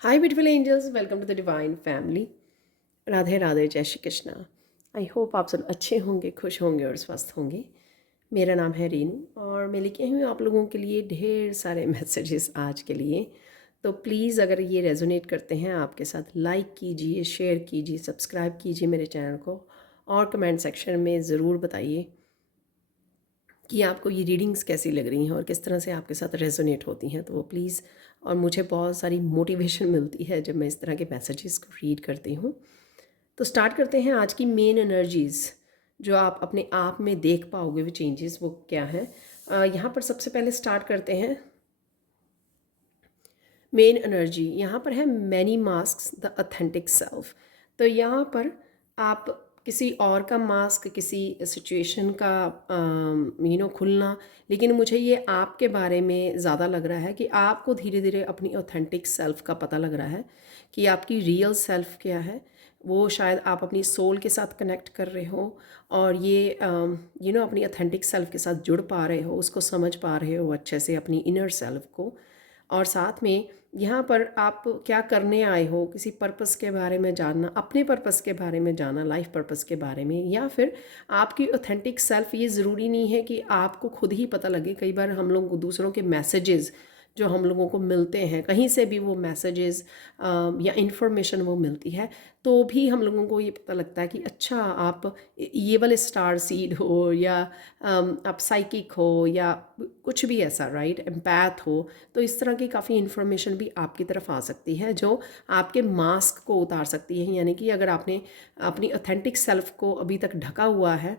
Hi beautiful angels, welcome to the divine family. Radhe Radhe, जय Shri Krishna. I hope आप सब अच्छे होंगे, खुश होंगे और स्वस्थ होंगे। मेरा नाम है रीनू और मैं लेके आई हूँ आप लोगों के लिए ढेर सारे मैसेजेस आज के लिए। तो प्लीज़ अगर ये रेजोनेट करते हैं आपके साथ, लाइक कीजिए, शेयर कीजिए, सब्सक्राइब कीजिए मेरे चैनल को और कमेंट सेक्शन में ज़रूर बताइए कि आपको ये रीडिंग्स कैसी लग रही हैं और किस तरह से आपके साथ रेजोनेट होती हैं। तो वो प्लीज़, और मुझे बहुत सारी मोटिवेशन मिलती है जब मैं इस तरह के मैसेजेस को रीड करती हूँ। तो स्टार्ट करते हैं आज की मेन एनर्जीज़ जो आप अपने आप में देख पाओगे, वो चेंजेस वो क्या है। यहाँ पर सबसे पहले स्टार्ट करते हैं मेन एनर्जी। यहाँ पर है many masks the authentic self. तो यहाँ पर आप किसी और का मास्क, किसी सिचुएशन का खुलना, लेकिन मुझे ये आपके बारे में ज़्यादा लग रहा है कि आपको धीरे धीरे अपनी ऑथेंटिक सेल्फ का पता लग रहा है कि आपकी रियल सेल्फ क्या है। वो शायद आप अपनी सोल के साथ कनेक्ट कर रहे हो और ये अपनी ऑथेंटिक सेल्फ के साथ जुड़ पा रहे हो, उसको समझ पा रहे हो अच्छे से, अपनी इनर सेल्फ को। और साथ में यहाँ पर आप क्या करने आए हो, किसी पर्पस के बारे में जानना, अपने पर्पस के बारे में जानना, लाइफ पर्पस के बारे में, या फिर आपकी ऑथेंटिक सेल्फ। ये ज़रूरी नहीं है कि आपको खुद ही पता लगे। कई बार हम लोग दूसरों के मैसेजेस जो हम लोगों को मिलते हैं, कहीं से भी वो मैसेजेस या इंफॉर्मेशन वो मिलती है, तो भी हम लोगों को ये पता लगता है कि अच्छा, आप ये वाले स्टार सीड हो, या आप साइकिक हो, या कुछ भी ऐसा, राइट, एम्पैथ हो। तो इस तरह की काफ़ी इन्फॉर्मेशन भी आपकी तरफ आ सकती है जो आपके मास्क को उतार सकती है। यानी कि अगर आपने अपनी ऑथेंटिक सेल्फ को अभी तक ढका हुआ है,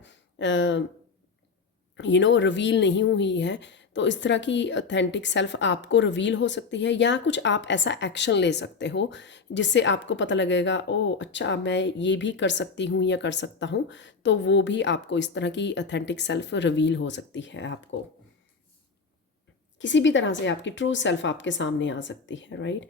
रिवील नहीं हुई है, तो इस तरह की ऑथेंटिक सेल्फ आपको रिवील हो सकती है, या कुछ आप ऐसा एक्शन ले सकते हो जिससे आपको पता लगेगा, ओह अच्छा, मैं ये भी कर सकती हूँ या कर सकता हूँ। तो वो भी आपको इस तरह की ऑथेंटिक सेल्फ रिवील हो सकती है। आपको किसी भी तरह से आपकी ट्रू सेल्फ आपके सामने आ सकती है, राइट।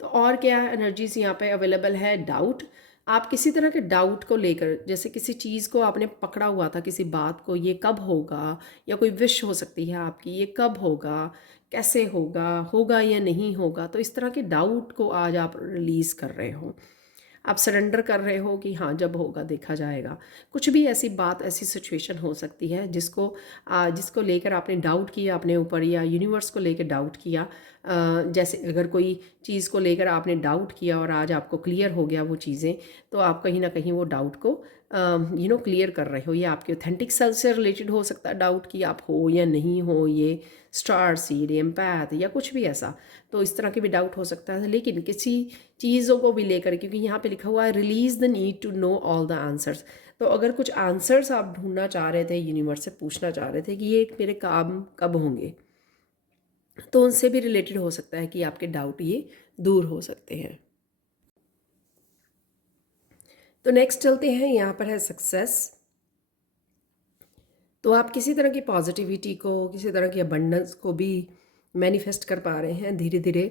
तो और क्या एनर्जीज यहाँ पे अवेलेबल है? डाउट। आप किसी तरह के डाउट को लेकर, जैसे किसी चीज़ को आपने पकड़ा हुआ था, किसी बात को, ये कब होगा, या कोई विश हो सकती है आपकी, ये कब होगा, कैसे होगा, होगा या नहीं होगा। तो इस तरह के डाउट को आज आप रिलीज़ कर रहे हो, आप सरेंडर कर रहे हो कि हाँ, जब होगा देखा जाएगा। कुछ भी ऐसी बात, ऐसी सिचुएशन हो सकती है जिसको लेकर आपने डाउट किया अपने ऊपर, या यूनिवर्स को लेकर डाउट किया। जैसे अगर कोई चीज़ को लेकर आपने डाउट किया और आज आपको क्लियर हो गया वो चीज़ें, तो आप कहीं ना कहीं वो डाउट को क्लियर कर रहे हो। ये आपके ऑथेंटिक सेल्फ से रिलेटेड हो सकता है डाउट, कि आप हो या नहीं हो, ये स्टार सीड, एम्पैथ, या कुछ भी ऐसा। तो इस तरह के भी डाउट हो सकता है। लेकिन किसी चीज़ों को भी लेकर, क्योंकि यहाँ पे लिखा हुआ है release the need to know all the answers. तो अगर कुछ आंसर्स आप ढूंढना चाह रहे थे, यूनिवर्स से पूछना चाह रहे थे कि ये मेरे काम कब होंगे, तो उनसे भी रिलेटेड हो सकता है कि आपके डाउट ये दूर हो सकते हैं। तो नेक्स्ट चलते हैं, यहाँ पर है सक्सेस। तो आप किसी तरह की पॉजिटिविटी को, किसी तरह की अबंडेंस को भी मैनिफेस्ट कर पा रहे हैं। धीरे धीरे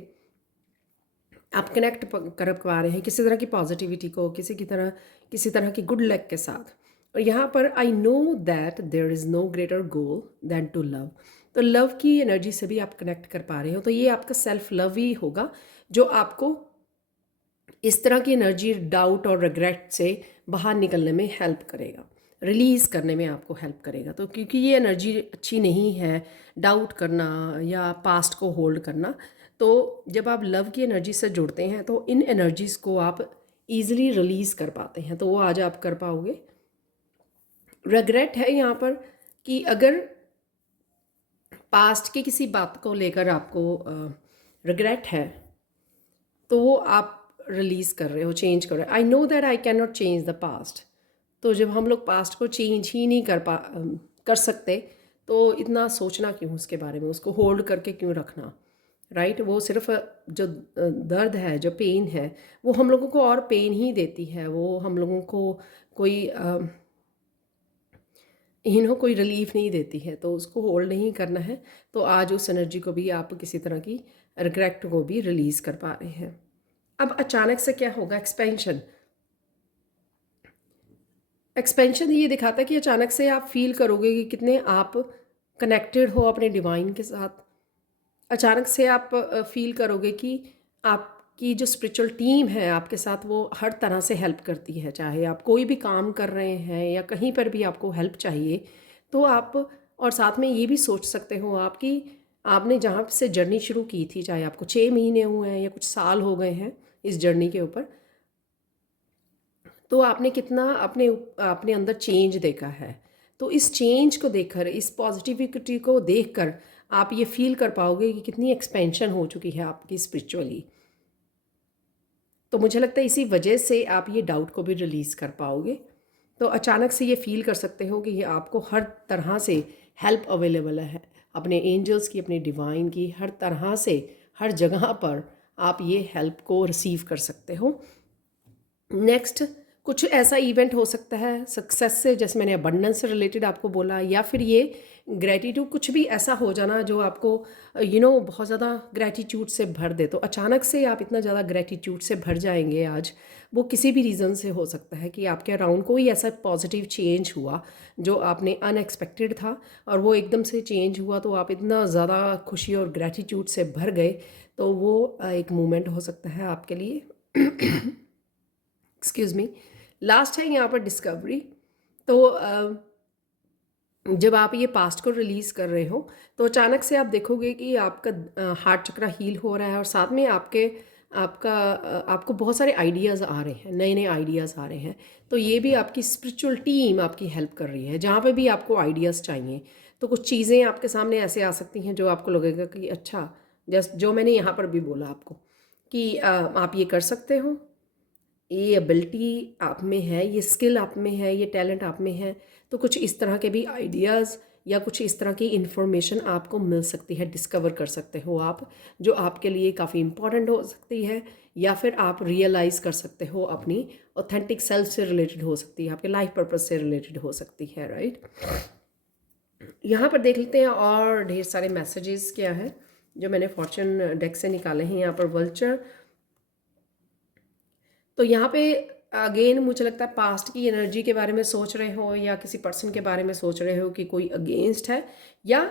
आप कनेक्ट कर पा रहे हैं किसी तरह की पॉजिटिविटी को, किसी तरह की गुड लक के साथ। और यहाँ पर I know that there is no greater goal than to love. तो लव की एनर्जी से भी आप कनेक्ट कर पा रहे हो। तो ये आपका सेल्फ लव ही होगा जो आपको इस तरह की एनर्जी, डाउट और रिग्रेट से बाहर निकलने में हेल्प करेगा, रिलीज़ करने में आपको हेल्प करेगा। तो क्योंकि ये एनर्जी अच्छी नहीं है डाउट करना या पास्ट को होल्ड करना, तो जब आप लव की एनर्जी से जुड़ते हैं तो इन एनर्जीज़ को आप ईज़िली रिलीज़ कर पाते हैं। तो वो आज आप कर पाओगे। रिग्रेट है यहाँ पर कि अगर पास्ट की किसी बात को लेकर आपको रिग्रेट है, तो वो आप रिलीज़ कर रहे हो, चेंज कर रहे हो। आई know that I can not change the past. तो जब हम लोग पास्ट को चेंज ही नहीं कर सकते, तो इतना सोचना क्यों उसके बारे में, उसको होल्ड करके क्यों रखना, राइट। वो सिर्फ जो दर्द है, जो पेन है, वो हम लोगों को और पेन ही देती है। वो हम लोगों को कोई कोई रिलीफ नहीं देती है। तो उसको होल्ड नहीं करना है। तो आज उस एनर्जी को भी आप किसी तरह की रिग्रेट को भी रिलीज़ कर पा रहे हैं। अब अचानक से क्या होगा? एक्सपेंशन। एक्सपेंशन ये दिखाता है कि अचानक से आप फील करोगे कि कितने आप कनेक्टेड हो अपने डिवाइन के साथ। अचानक से आप फील करोगे कि आप आपकी जो स्पिरिचुअल टीम है आपके साथ वो हर तरह से हेल्प करती है, चाहे आप कोई भी काम कर रहे हैं या कहीं पर भी आपको हेल्प चाहिए तो आप, और साथ में ये भी सोच सकते हो आप कि आपने जहाँ से जर्नी शुरू की थी, चाहे आपको 6 महीने हुए हैं या कुछ साल हो गए हैं इस जर्नी के ऊपर, तो आपने कितना अपने अपने अंदर चेंज देखा है। तो इस चेंज को देखकर, इस पॉजिटिविटी को देखकर आप ये फील कर पाओगे कि कितनी एक्सपेंशन हो चुकी है आपकी स्पिरिचुअली। तो मुझे लगता है इसी वजह से आप ये डाउट को भी रिलीज़ कर पाओगे। तो अचानक से ये फील कर सकते हो कि ये आपको हर तरह से हेल्प अवेलेबल है, अपने एंजल्स की, अपने डिवाइन की, हर तरह से हर जगह पर आप ये हेल्प को रिसीव कर सकते हो। नेक्स्ट, कुछ ऐसा इवेंट हो सकता है सक्सेस से, जैसे मैंने अबंडेंस से रिलेटेड आपको बोला, या फिर ये ग्रेटिट्यूड, कुछ भी ऐसा हो जाना जो आपको बहुत ज़्यादा ग्रेटिट्यूड से भर दे। तो अचानक से आप इतना ज़्यादा ग्रेटिट्यूड से भर जाएंगे आज, वो किसी भी रीज़न से हो सकता है कि आपके अराउंड कोई ऐसा पॉजिटिव चेंज हुआ जो आपने अनएक्सपेक्टेड था और वो एकदम से चेंज हुआ, तो आप इतना ज़्यादा खुशी और ग्रेटिट्यूड से भर गए। तो वो एक मोमेंट हो सकता है आपके लिए। Excuse me. लास्ट है यहाँ पर डिस्कवरी। तो जब आप ये पास्ट को रिलीज़ कर रहे हो तो अचानक से आप देखोगे कि आपका हार्ट चक्रा हील हो रहा है, और साथ में आपको बहुत सारे आइडियाज़ आ रहे हैं, नए नए आइडियाज़ आ रहे हैं। तो ये भी आपकी स्पिरिचुअल टीम आपकी हेल्प कर रही है, जहाँ पे भी आपको आइडियाज़ चाहिए। तो कुछ चीज़ें आपके सामने ऐसे आ सकती हैं जो आपको लगेगा कि अच्छा, जस्ट जो मैंने यहाँ पर भी बोला आपको कि आप ये कर सकते हो, ये एबिलिटी आप में है, ये स्किल आप में है, ये टैलेंट आप में है। तो कुछ इस तरह के भी आइडियाज़ या कुछ इस तरह की इन्फॉर्मेशन आपको मिल सकती है, डिस्कवर कर सकते हो आप, जो आपके लिए काफ़ी इम्पॉर्टेंट हो सकती है, या फिर आप रियलाइज़ कर सकते हो अपनी ऑथेंटिक सेल्फ से रिलेटेड हो सकती है, आपके लाइफ पर्पस से रिलेटेड हो सकती है, राइट। यहाँ पर देख लेते हैं और ढेर सारे मैसेजेस क्या है जो मैंने फॉर्चून डेक से निकाले हैं। यहाँ पर वल्चर, तो यहाँ पे अगेन मुझे लगता है पास्ट की एनर्जी के बारे में सोच रहे हो, या किसी पर्सन के बारे में सोच रहे हो कि कोई अगेंस्ट है, या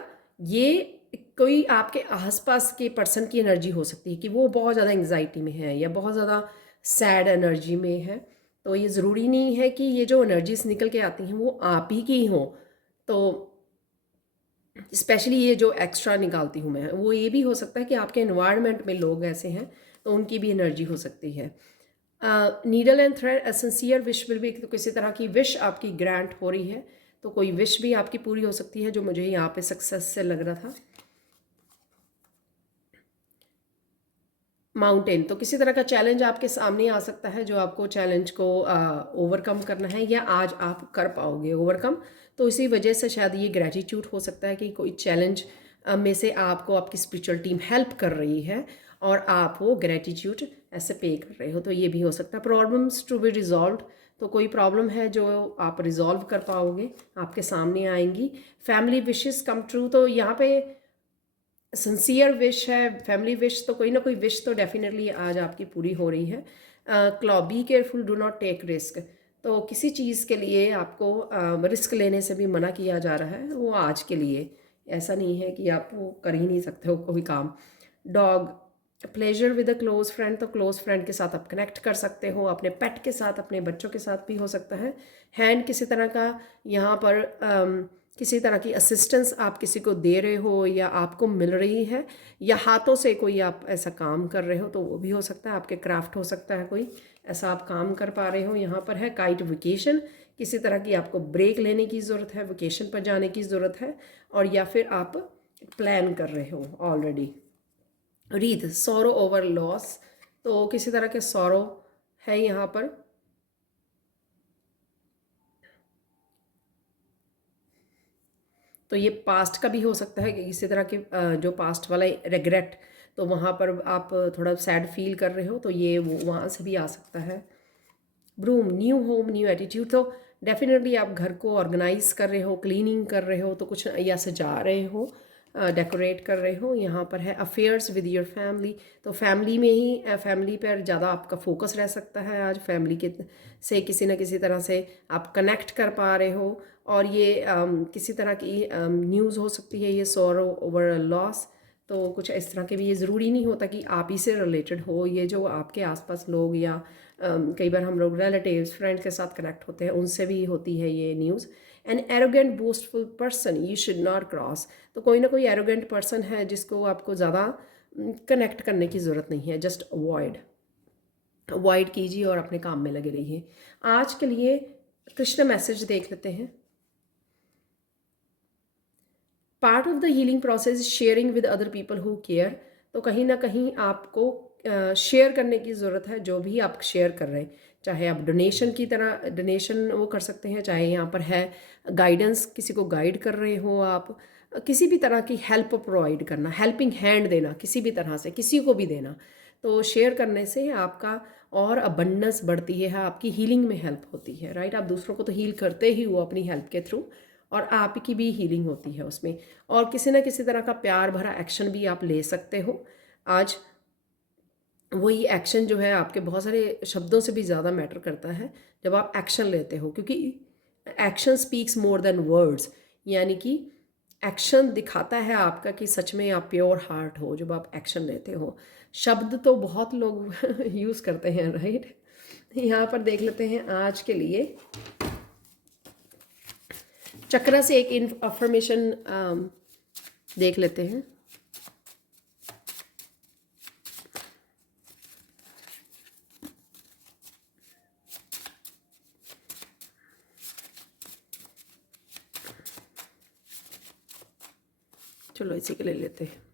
ये कोई आपके आसपास के पर्सन की एनर्जी हो सकती है कि वो बहुत ज़्यादा एंग्जाइटी में है या बहुत ज़्यादा सैड एनर्जी में है। तो ये ज़रूरी नहीं है कि ये जो एनर्जीज निकल के आती हैं वो आप ही की हों। तो स्पेशली ये जो एक्स्ट्रा निकालती हूँ मैं, वो ये भी हो सकता है कि आपके एनवायरनमेंट में लोग ऐसे हैं तो उनकी भी एनर्जी हो सकती है। Needle and thread, sincere wish will भी, तो किसी तरह की विश आपकी ग्रांट हो रही है, तो कोई विश भी आपकी पूरी हो सकती है जो मुझे यहाँ पे सक्सेस से लग रहा था। माउंटेन, तो किसी तरह का चैलेंज आपके सामने आ सकता है जो आपको चैलेंज को ओवरकम करना है, या आज आप कर पाओगे ओवरकम। तो इसी वजह से शायद ये ग्रेटिट्यूड हो सकता है कि कोई चैलेंज में से आपको आपकी स्पिरिचुअल टीम हेल्प कर रही है और आप वो ग्रेटिट्यूड ऐसे पे कर रहे हो, तो ये भी हो सकता है। प्रॉब्लम्स टू बी रिजॉल्व, तो कोई प्रॉब्लम है जो आप रिजॉल्व कर पाओगे, आपके सामने आएंगी। फैमिली विशेस कम ट्रू, तो यहाँ पे सिंसियर विश है, फैमिली विश, तो कोई ना कोई विश तो डेफिनेटली आज आपकी पूरी हो रही है। Be careful, do not take risk, तो किसी चीज़ के लिए आपको रिस्क लेने से भी मना किया जा रहा है, वो आज के लिए। ऐसा नहीं है कि आप वो कर ही नहीं सकते हो कोई काम। Dog, pleasure with a close friend, तो क्लोज फ्रेंड के साथ आप कनेक्ट कर सकते हो, अपने पेट के साथ, अपने बच्चों के साथ भी हो सकता है। हैंड, किसी तरह का यहाँ पर किसी तरह की असिस्टेंस आप किसी को दे रहे हो या आपको मिल रही है, या हाथों से कोई आप ऐसा काम कर रहे हो तो वो भी हो सकता है, आपके क्राफ्ट हो सकता है, कोई ऐसा आप काम कर पा रहे हो। यहाँ पर है काइट, वेकेशन, किसी तरह की आपको ब्रेक लेने की ज़रूरत है, वेकेशन पर जाने की ज़रूरत है, और या फिर आप प्लान कर रहे हो ऑलरेडी। रीत, सॉरो ओवर लॉस, तो किसी तरह के सॉरो है यहाँ पर। तो ये पास्ट का भी हो सकता है कि किसी तरह के जो पास्ट वाला रिग्रेट, तो वहाँ पर आप थोड़ा सैड फील कर रहे हो, तो ये वो वहाँ से भी आ सकता है। Broom, new home, new attitude, तो डेफिनेटली आप घर को ऑर्गेनाइज कर रहे हो, क्लीनिंग कर रहे हो, तो कुछ या सजा रहे हो, डेकोरेट कर रहे हो। यहाँ पर है अफेयर्स विद योर फैमिली, तो फैमिली में ही फैमिली पर ज़्यादा आपका फोकस रह सकता है आज, फैमिली के से किसी न किसी तरह से आप कनेक्ट कर पा रहे हो। और ये किसी तरह की न्यूज़ हो सकती है, ये सॉरो ओवर लॉस, तो कुछ इस तरह के भी, ये ज़रूरी नहीं होता कि आप ही से रिलेटेड हो, ये जो आपके आसपास लोग या कई बार हम लोग रिलेटिव्स फ्रेंड्स के साथ कनेक्ट होते हैं, उनसे भी होती है ये news. An arrogant boastful person you should not cross. तो कोई ना कोई एरोगेंट पर्सन है जिसको आपको ज़्यादा कनेक्ट करने की ज़रूरत नहीं है, जस्ट अवॉइड कीजिए और अपने काम में लगे रहिए। आज के लिए कृष्ण मैसेज देख लेते हैं। Part of the healing process sharing with other people who care. तो कहीं ना कहीं आपको शेयर करने की ज़रूरत है, जो भी आप शेयर कर रहे हैं, चाहे आप डोनेशन की तरह डोनेशन वो कर सकते हैं, चाहे यहाँ पर है गाइडेंस, किसी को गाइड कर रहे हो आप, किसी भी तरह की हेल्प प्रोवाइड करना, हेल्पिंग हैंड देना, किसी भी तरह से किसी को भी देना। तो शेयर करने से आपका और अबंडेंस बढ़ती है, आपकी हीलिंग में हेल्प होती है, राइट। आप दूसरों को तो हील करते ही हो अपनी हेल्प के थ्रू, और आपकी भी हीलिंग होती है उसमें। और किसी ना किसी तरह का प्यार भरा एक्शन भी आप ले सकते हो आज। वही एक्शन जो है आपके बहुत सारे शब्दों से भी ज़्यादा मैटर करता है जब आप एक्शन लेते हो, क्योंकि action speaks more than words. यानी कि एक्शन दिखाता है आपका कि सच में आप प्योर हार्ट हो जब आप एक्शन लेते हो। शब्द तो बहुत लोग यूज़ करते हैं, राइट। यहाँ पर देख लेते हैं आज के लिए चक्र से एक अफर्मेशन देख लेते हैं। चलो इसी के ले लेते हैं।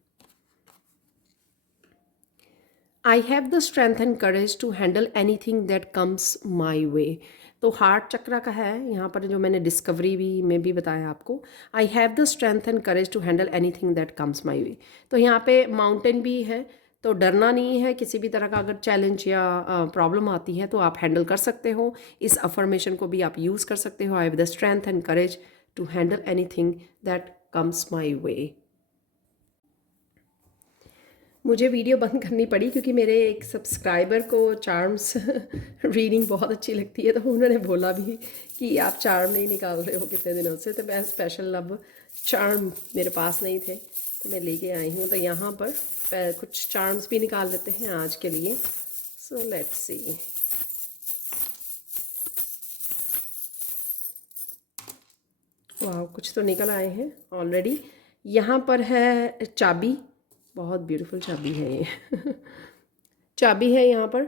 I have the strength and courage to handle anything that comes my way. तो हार्ट चक्रा का है यहाँ पर, जो मैंने डिस्कवरी भी में भी बताया आपको। I have the strength and courage to handle anything that comes my way. तो यहाँ पे माउंटेन भी है, तो डरना नहीं है किसी भी तरह का। अगर चैलेंज या प्रॉब्लम आती है तो आप हैंडल कर सकते हो। इस अफर्मेशन को भी आप यूज़ कर सकते हो। I have the strength and courage to handle anything that comes my way. मुझे वीडियो बंद करनी पड़ी क्योंकि मेरे एक सब्सक्राइबर को चार्म्स रीडिंग बहुत अच्छी लगती है, तो उन्होंने बोला भी कि आप चार्म नहीं निकाल रहे हो कितने दिनों से। तो मैं स्पेशल अब चार्म मेरे पास नहीं थे तो मैं लेके आई हूँ। तो यहाँ पर कुछ चार्म्स भी निकाल लेते हैं आज के लिए। So let's see. वाह, कुछ तो निकल आए हैं ऑलरेडी। यहाँ पर है चाबी, बहुत ब्यूटीफुल चाबी है ये चाबी है यहाँ पर।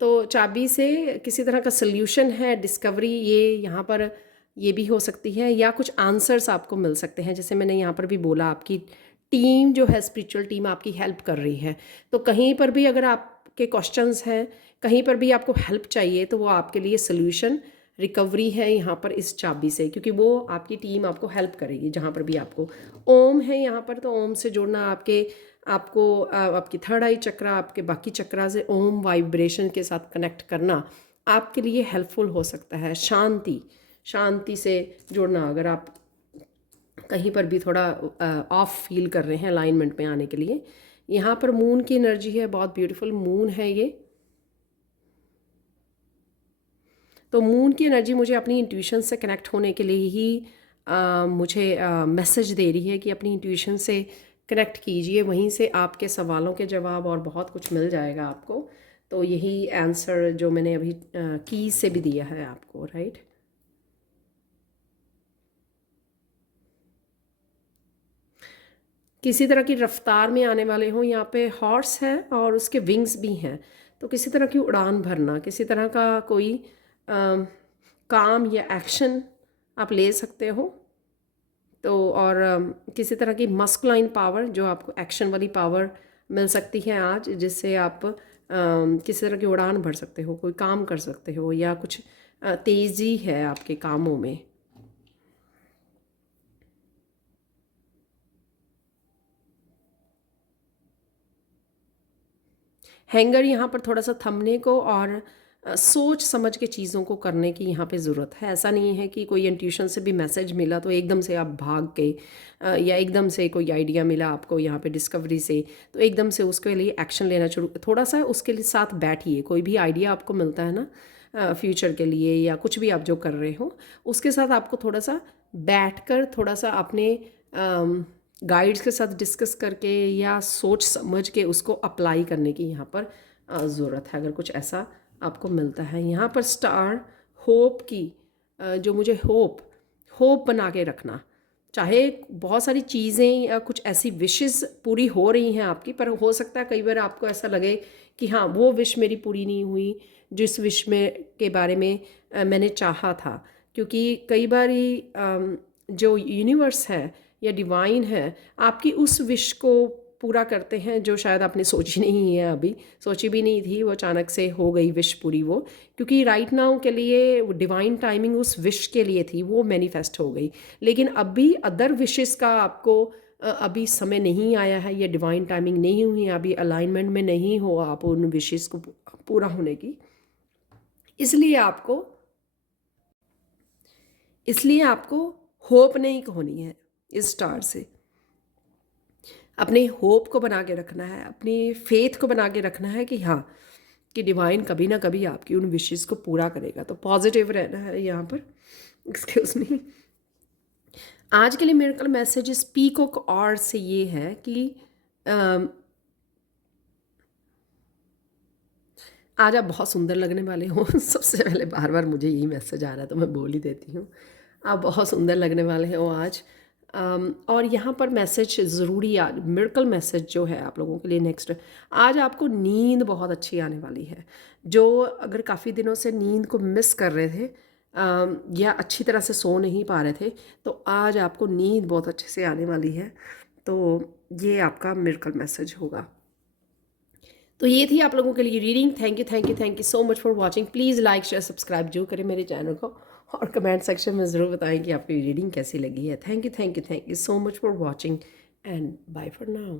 तो चाबी से किसी तरह का सल्यूशन है, डिस्कवरी, ये यहाँ पर ये भी हो सकती है, या कुछ आंसर्स आपको मिल सकते हैं। जैसे मैंने यहाँ पर भी बोला, आपकी टीम जो है, स्पिरिचुअल टीम आपकी हेल्प कर रही है। तो कहीं पर भी अगर आपके क्वेश्चंस हैं, कहीं पर भी आपको हेल्प चाहिए, तो वो आपके लिए सल्यूशन रिकवरी है यहाँ पर इस चाबी से, क्योंकि वो आपकी टीम आपको हेल्प करेगी जहाँ पर भी आपको। ओम है यहाँ पर, तो ओम से जुड़ना आपको आपकी थर्ड आई चक्रा, आपके बाकी चक्रा से ओम वाइब्रेशन के साथ कनेक्ट करना आपके लिए हेल्पफुल हो सकता है। शांति से जुड़ना, अगर आप कहीं पर भी थोड़ा ऑफ फील कर रहे हैं अलाइनमेंट में आने के लिए। यहाँ पर मून की एनर्जी है, बहुत ब्यूटीफुल मून है ये। तो मून की एनर्जी मुझे अपनी इंट्यूशन से कनेक्ट होने के लिए ही मुझे मैसेज दे रही है कि अपनी इंट्यूशन से कनेक्ट कीजिए, वहीं से आपके सवालों के जवाब और बहुत कुछ मिल जाएगा आपको। तो यही आंसर जो मैंने अभी की से भी दिया है आपको, राइट। किसी तरह की रफ्तार में आने वाले हों, यहाँ पे हॉर्स है और उसके विंग्स भी हैं। तो किसी तरह की उड़ान भरना, किसी तरह का कोई काम या एक्शन आप ले सकते हो। तो और किसी तरह की मस्कुलाइन पावर, जो आपको एक्शन वाली पावर मिल सकती है आज, जिससे आप किसी तरह की उड़ान भर सकते हो, कोई काम कर सकते हो, या कुछ तेज़ी है आपके कामों में। हैंगर यहाँ पर थोड़ा सा थमने को और सोच समझ के चीज़ों को करने की यहाँ पे ज़रूरत है। ऐसा नहीं है कि कोई इंट्यूशन से भी मैसेज मिला तो एकदम से आप भाग के या एकदम से कोई आइडिया मिला आपको यहाँ पे डिस्कवरी से, तो एकदम से उसके लिए एक्शन लेना शुरू। थोड़ा सा उसके लिए साथ बैठिए। कोई भी आइडिया आपको मिलता है ना फ्यूचर के लिए, या कुछ भी आप जो कर रहे हो, उसके साथ आपको थोड़ा सा बैठ कर थोड़ा सा अपने गाइड्स के साथ डिस्कस करके या सोच समझ के उसको अप्लाई करने की यहाँ पर ज़रूरत है। अगर कुछ ऐसा आपको मिलता है यहाँ पर स्टार होप की, जो मुझे होप बना के रखना, चाहे बहुत सारी चीज़ें या कुछ ऐसी विशेस पूरी हो रही हैं आपकी, पर हो सकता है कई बार आपको ऐसा लगे कि हाँ वो विश मेरी पूरी नहीं हुई जिस विश में के बारे में मैंने चाहा था। क्योंकि कई बार जो यूनिवर्स है या डिवाइन है आपकी उस विश को पूरा करते हैं जो शायद आपने सोची नहीं है, अभी सोची भी नहीं थी, वो अचानक से हो गई विश पूरी वो, क्योंकि राइट नाउ के लिए डिवाइन टाइमिंग उस विश के लिए थी, वो मैनिफेस्ट हो गई। लेकिन अभी अदर विशेस का आपको अभी समय नहीं आया है, ये डिवाइन टाइमिंग नहीं हुई है, अभी अलाइनमेंट में नहीं हो आप उन विशेस को पूरा होने की। इसलिए आपको होप नहीं खोनी है इस स्टार से। अपने होप को बना के रखना है, अपनी फेथ को बना के रखना है कि हाँ कि डिवाइन कभी ना कभी आपकी उन विशेस को पूरा करेगा। तो पॉजिटिव रहना है यहाँ पर। Excuse me. आज के लिए मिरेकल मैसेज पीकॉक और से ये है कि आज आप बहुत सुंदर लगने वाले हो। सबसे पहले बार बार मुझे यही मैसेज आ रहा है तो मैं बोल ही देती हूँ, आप बहुत सुंदर लगने वाले हो आज। और यहाँ पर मैसेज ज़रूरी, आज मिरेकल मैसेज जो है आप लोगों के लिए नेक्स्ट, आज आपको नींद बहुत अच्छी आने वाली है। जो अगर काफ़ी दिनों से नींद को मिस कर रहे थे या अच्छी तरह से सो नहीं पा रहे थे, तो आज आपको नींद बहुत अच्छे से आने वाली है। तो ये आपका मिरेकल मैसेज होगा। तो ये थी आप लोगों के लिए reading. Thank you so much for watching. Please like share subscribe जो करें मेरे चैनल को, और कमेंट सेक्शन में ज़रूर बताएं कि आपको ये रीडिंग कैसी लगी है। Thank you so much for watching and bye for now.